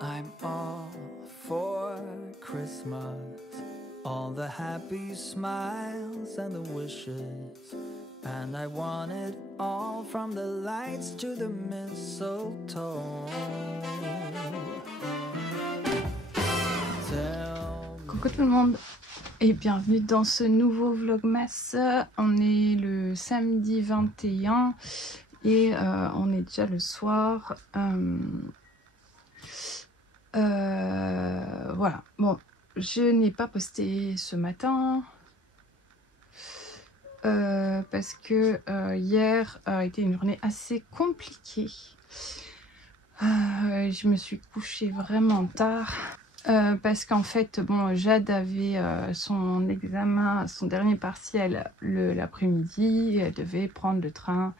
I'm all for Christmas, all the happy smiles and the wishes, and I want it all from the lights to the mistletoe. Coucou tout le monde et bienvenue dans ce nouveau vlogmas. On est le samedi 21 et on est déjà le soir. Voilà, bon, je n'ai pas posté ce matin parce que hier a été une journée assez compliquée. Je me suis couchée vraiment tard. Parce qu'en fait, bon, Jade avait son examen, son dernier partiel l'après-midi. Elle devait prendre le train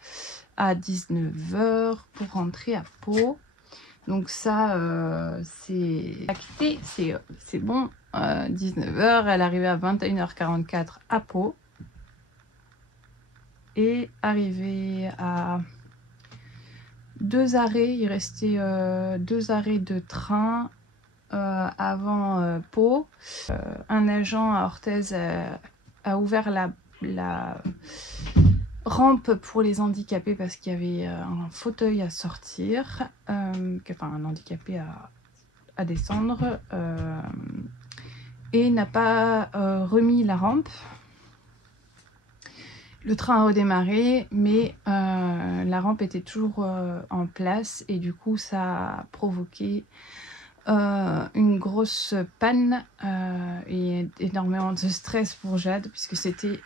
à 19 h pour rentrer à Pau. Donc ça, c'est acté, c'est bon. 19 h, elle arrivait à 21 h 44 à Pau. Et arrivée à 2 arrêts, il restait 2 arrêts de train. Avant Pau, un agent à Orthez a ouvert la rampe pour les handicapés parce qu'il y avait un fauteuil à sortir, enfin un handicapé à descendre, et n'a pas remis la rampe. Le train a redémarré, mais la rampe était toujours en place et du coup ça a provoqué une grosse panne et énormément de stress pour Jade puisque c'était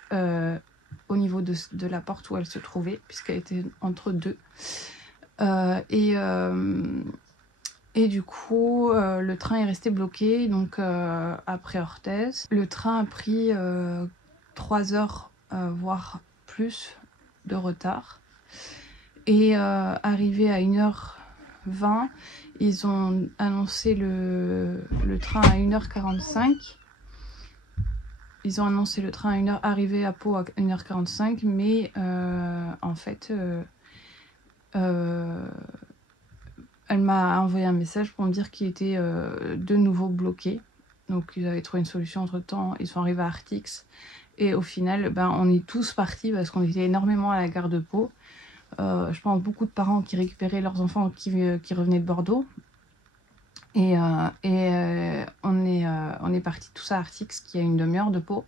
au niveau de la porte où elle se trouvait, puisqu'elle était entre deux, et du coup le train est resté bloqué. Donc après Orthez, le train a pris 3 heures voire plus de retard, et arrivé à 1 h 20, ils ont annoncé le train à 1 h 45. Ils ont annoncé le train à 1 h, arrivé à Pau à 1 h 45, mais en fait, elle m'a envoyé un message pour me dire qu'il était de nouveau bloqué. Donc ils avaient trouvé une solution entre temps, ils sont arrivés à Artix. Et au final, ben, on est tous partis parce qu'on était énormément à la gare de Pau. Je pense beaucoup de parents qui récupéraient leurs enfants qui revenaient de Bordeaux. Et on est partis tous à Artix, qui est à 1 demi-heure de Pau,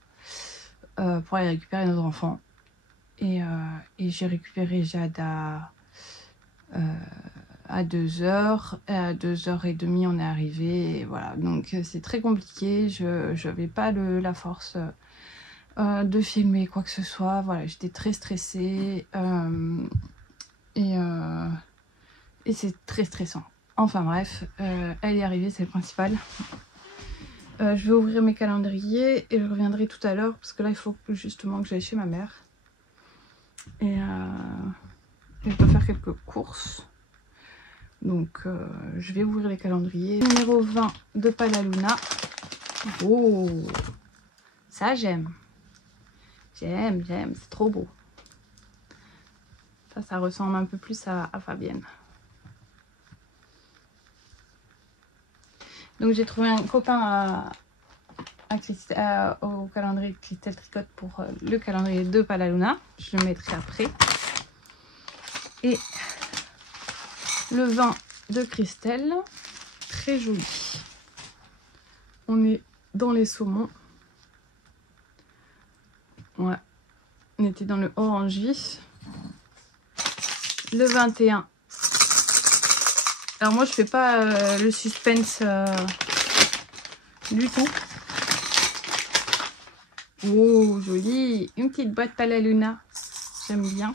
pour aller récupérer nos enfants. Et j'ai récupéré Jade à 2 h. À 2 h 30, on est arrivé. Et voilà, donc c'est très compliqué. Je n'avais pas la force de filmer quoi que ce soit. Voilà, j'étais très stressée. Et c'est très stressant. Enfin bref, elle est arrivée, c'est le principal. Je vais ouvrir mes calendriers et je reviendrai tout à l'heure parce que là il faut justement que j'aille chez ma mère. Et je dois faire quelques courses. Donc je vais ouvrir les calendriers. Numéro 20 de Palaluna. Oh, ça j'aime. J'aime, c'est trop beau. Ça ressemble un peu plus à Fabienne. Donc j'ai trouvé un copain au calendrier de Christelle Tricotte pour le calendrier de Palaluna. Je le mettrai après. Et le vin de Christelle, très joli. On est dans les saumons. Ouais, on était dans le orange vif. Le 21. Alors moi je fais pas le suspense du tout. Oh joli, une petite boîte Palaluna, j'aime bien,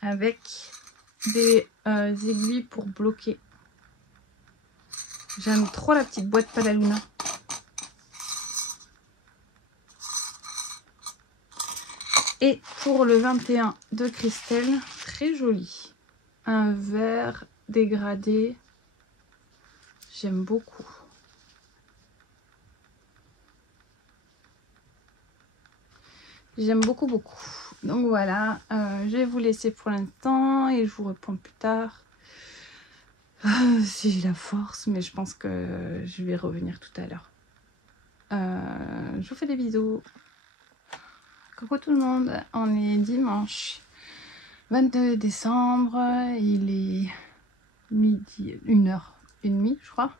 avec des aiguilles pour bloquer. J'aime trop la petite boîte Palaluna. Et pour le 21 de Christelle, très joli, un vert dégradé, j'aime beaucoup. J'aime beaucoup. Donc voilà, je vais vous laisser pour l'instant et je vous reprends plus tard. si j'ai la force, mais je pense que je vais revenir tout à l'heure. Je vous fais des bisous. Coucou tout le monde, on est dimanche 22 décembre, il est midi, 1h30 je crois.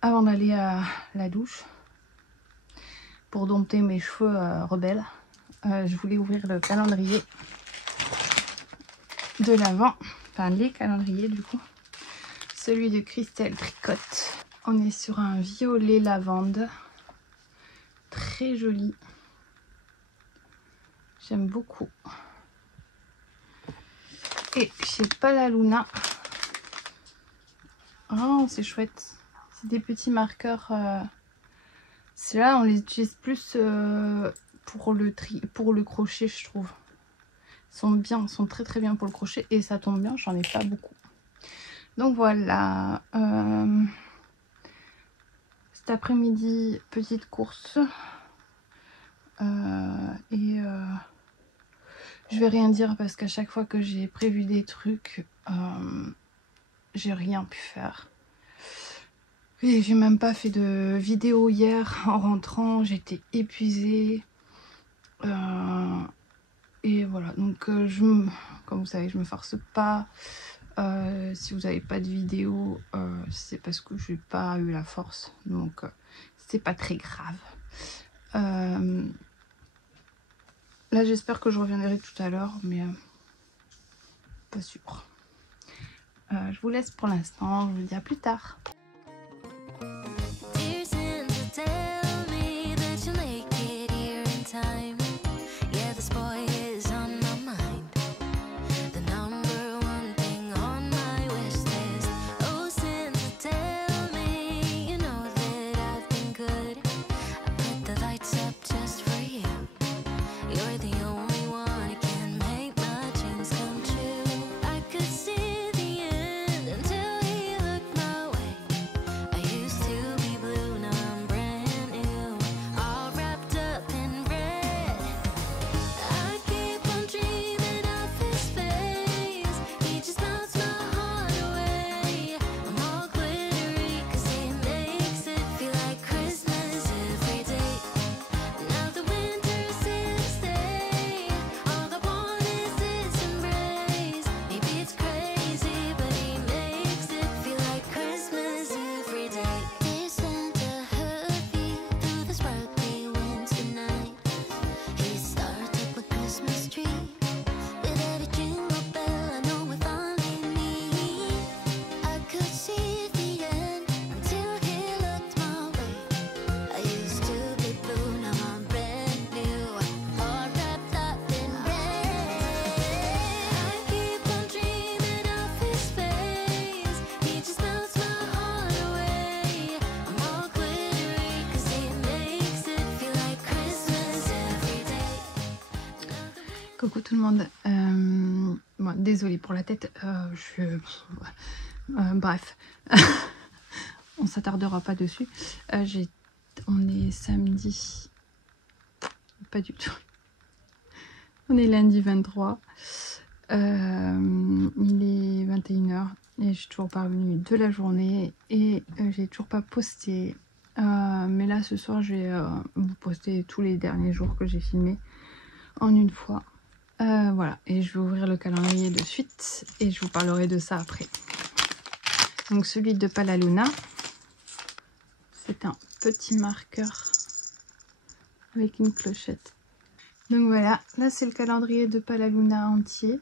Avant d'aller à la douche, pour dompter mes cheveux rebelles, je voulais ouvrir le calendrier de l'Avent, enfin les calendriers du coup. Celui de Christelle Tricotte. On est sur un violet lavande, très joli. J'aime beaucoup. Et chez Palaluna, oh c'est chouette. C'est des petits marqueurs. Ceux-là, on les utilise plus pour le crochet, je trouve. Ils sont très très bien pour le crochet et ça tombe bien, j'en ai pas beaucoup. Donc voilà. Cet après-midi, petite course. Je vais rien dire parce qu'à chaque fois que j'ai prévu des trucs, j'ai rien pu faire. Et j'ai même pas fait de vidéo hier en rentrant, j'étais épuisée. Et voilà, donc comme vous savez, je me force pas. Si vous n'avez pas de vidéo, c'est parce que je n'ai pas eu la force, donc c'est pas très grave. Là j'espère que je reviendrai tout à l'heure, mais pas sûr. Je vous laisse pour l'instant, je vous dis à plus tard. Coucou tout le monde, bon, désolée pour la tête, bref, on s'attardera pas dessus. On est samedi, pas du tout, on est lundi 23, il est 21h et je suis toujours pas revenue de la journée et j'ai toujours pas posté, mais là ce soir je vais vous poster tous les derniers jours que j'ai filmés en une fois. Voilà, et je vais ouvrir le calendrier de suite et je vous parlerai de ça après. Donc celui de Palaluna, c'est un petit marqueur avec une clochette. Donc voilà, là c'est le calendrier de Palaluna entier.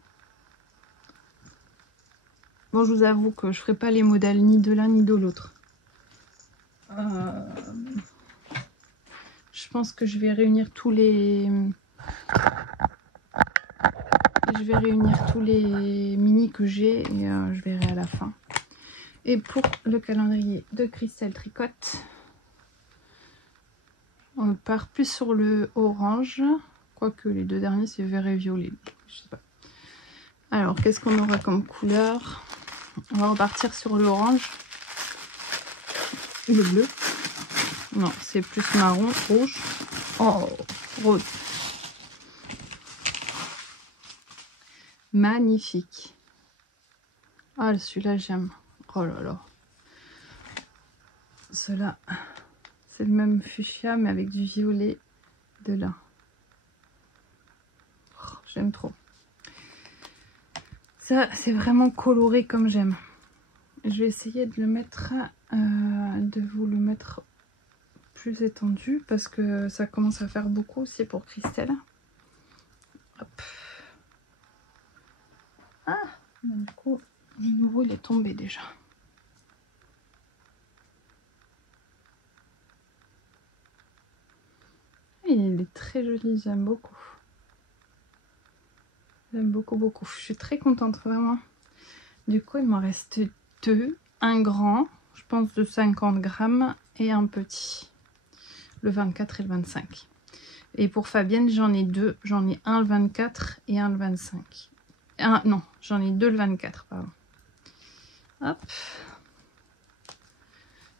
Bon, je vous avoue que je ferai pas les modèles ni de l'un ni de l'autre. Je pense que je vais réunir tous les... Je vais réunir tous les mini que j'ai et je verrai à la fin. Et pour le calendrier de Christelle Tricotte, on part plus sur le orange, quoique les deux derniers c'est vert et violet, je sais pas. Alors qu'est-ce qu'on aura comme couleur? On va repartir sur l'orange, le bleu, non c'est plus marron, rouge, oh rose, magnifique. Ah, celui-là, j'aime. Oh là là. Cela, c'est le même fuchsia, mais avec du violet de là. Oh, j'aime trop. Ça, c'est vraiment coloré comme j'aime. Je vais essayer de le mettre, de vous le mettre plus étendu parce que ça commence à faire beaucoup aussi pour Christelle. Hop. Ah, du coup, le nouveau il est tombé déjà. Il est très joli, j'aime beaucoup. J'aime beaucoup, beaucoup. Je suis très contente, vraiment. Du coup, il m'en reste deux. Un grand, je pense de 50 grammes, et un petit. Le 24 et le 25. Et pour Fabienne, j'en ai deux. J'en ai un le 24 et un le 25. Non, j'en ai deux le 24, pardon. Hop.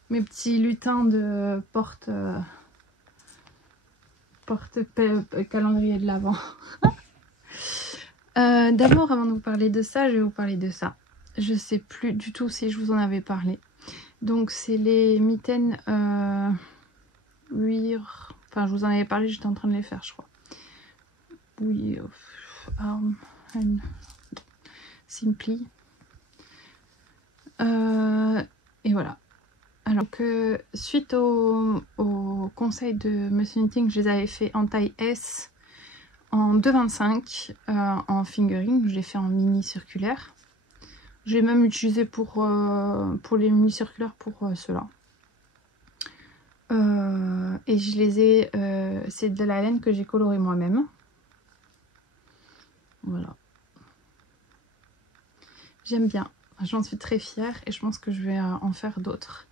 Mes petits lutins de porte calendrier de l'Avent. D'abord, avant de vous parler de ça, je vais vous parler de ça. Je sais plus du tout si je vous en avais parlé. Donc, c'est les mitaines enfin, je vous en avais parlé, j'étais en train de les faire, je crois. Oui, Arm and Simply. Et voilà. Alors que suite au conseil de Monsieur Knitting, je les avais fait en taille S en 2,25 en fingering. Je l'ai fait en mini circulaire. J'ai même utilisé pour les mini circulaires pour ceux-là. Et je les ai... c'est de la laine que j'ai colorée moi-même. Voilà. J'aime bien. J'en suis très fière et je pense que je vais en faire d'autres.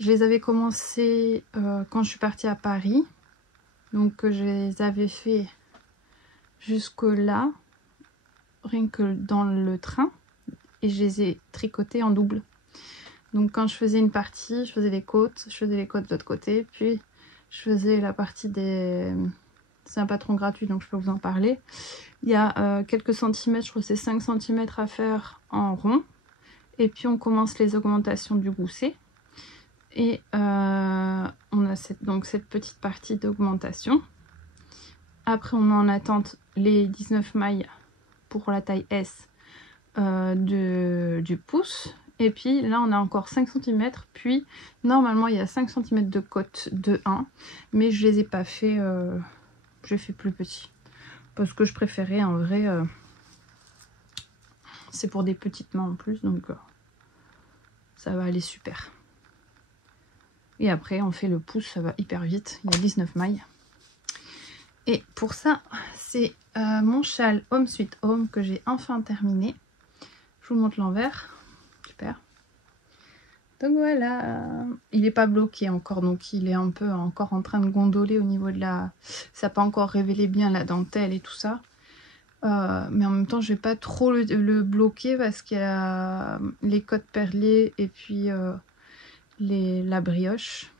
Je les avais commencé quand je suis partie à Paris. Donc je les avais fait jusque là, rien que dans le train. Et je les ai tricotés en double. Donc quand je faisais une partie, je faisais les côtes. Je faisais les côtes de l'autre côté. Puis je faisais la partie des... C'est un patron gratuit donc je peux vous en parler. Il y a quelques centimètres, je crois que c'est 5 cm à faire en rond. Et puis on commence les augmentations du gousset. Et on a cette petite partie d'augmentation. Après on met en attente les 19 mailles pour la taille S du pouce. Et puis là on a encore 5 cm. Puis normalement il y a 5 cm de côte de 1. Mais je les ai pas fait, j'ai fait plus petit. Parce que je préférais en vrai, c'est pour des petites mains en plus. Donc ça va aller super. Et après on fait le pouce, ça va hyper vite. Il y a 19 mailles. Et pour ça, c'est mon châle Home Sweet Home que j'ai enfin terminé. Je vous montre l'envers. Super. Donc voilà. Il n'est pas bloqué encore, donc il est un peu encore en train de gondoler au niveau de la... Ça n'a pas encore révélé bien la dentelle et tout ça. Mais en même temps, je vais pas trop le bloquer parce qu'il y a les côtes perlées et puis la brioche.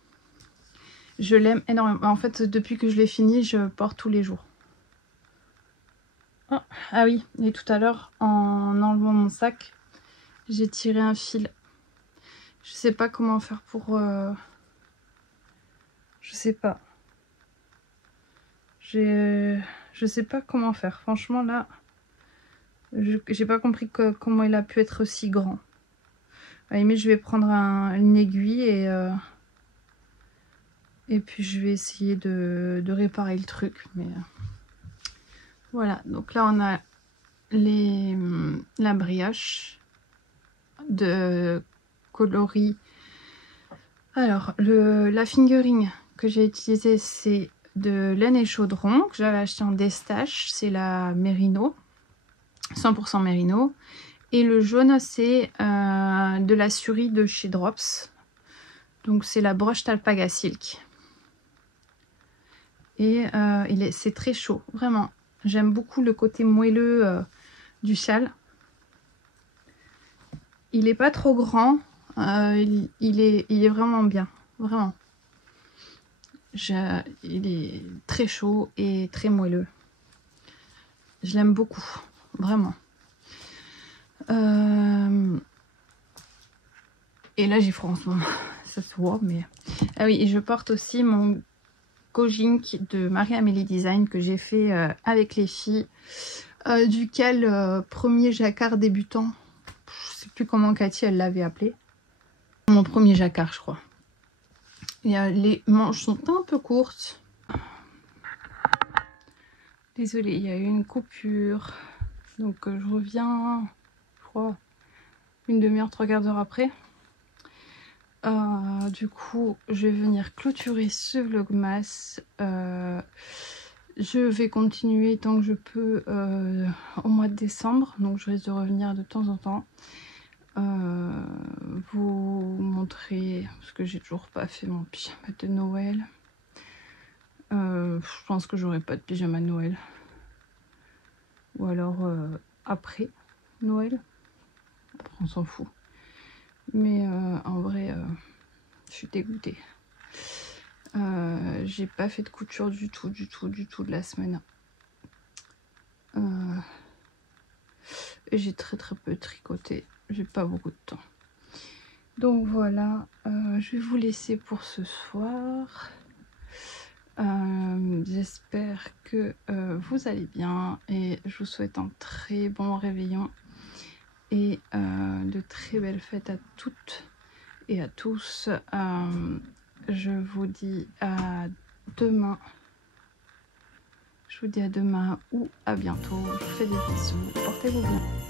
Je l'aime énormément. En fait, depuis que je l'ai fini, je porte tous les jours. Oh, ah oui, et tout à l'heure, en enlevant mon sac, j'ai tiré un fil. Je sais pas comment faire pour... Je sais pas. Je sais pas comment faire. Franchement, là, j'ai pas compris comment il a pu être aussi grand. À la limite, je vais prendre une aiguille et puis je vais essayer de réparer le truc. Mais voilà, donc là on a la brioche de coloris. Alors la fingering que j'ai utilisée, c'est de laine et chaudron que j'avais acheté en destache. C'est la Merino, 100% Merino. Et le jaune, c'est de la Suri de chez Drops. Donc c'est la broche Talpaga Silk. Et c'est très chaud, vraiment. J'aime beaucoup le côté moelleux du châle. Il n'est pas trop grand. Il est vraiment bien. Vraiment. Il est très chaud et très moelleux. Je l'aime beaucoup. Vraiment. Et là j'ai froid en ce moment, ça se voit mais... Ah oui, et je porte aussi mon Gojink de Marie-Amélie Design que j'ai fait avec les filles, duquel premier jacquard débutant, je sais plus comment Cathy elle l'avait appelé. Mon premier jacquard je crois. Et, les manches sont un peu courtes. Désolée, il y a eu une coupure. Donc je reviens, je crois, une demi-heure, 3/4 d'heure après. Du coup, je vais venir clôturer ce vlogmas. Je vais continuer tant que je peux au mois de décembre. Donc je risque de revenir de temps en temps. Vous montrer, parce que j'ai toujours pas fait mon pyjama de Noël. Je pense que j'aurai pas de pyjama de Noël. Ou alors après Noël. Après on s'en fout. Mais en vrai, je suis dégoûtée. J'ai pas fait de couture du tout de la semaine. J'ai très peu tricoté. J'ai pas beaucoup de temps. Donc voilà, je vais vous laisser pour ce soir. J'espère que vous allez bien et je vous souhaite un très bon réveillon et de très belles fêtes à toutes et à tous. Je vous dis à demain. Je vous dis à demain ou à bientôt. Je vous fais des bisous. Portez-vous bien.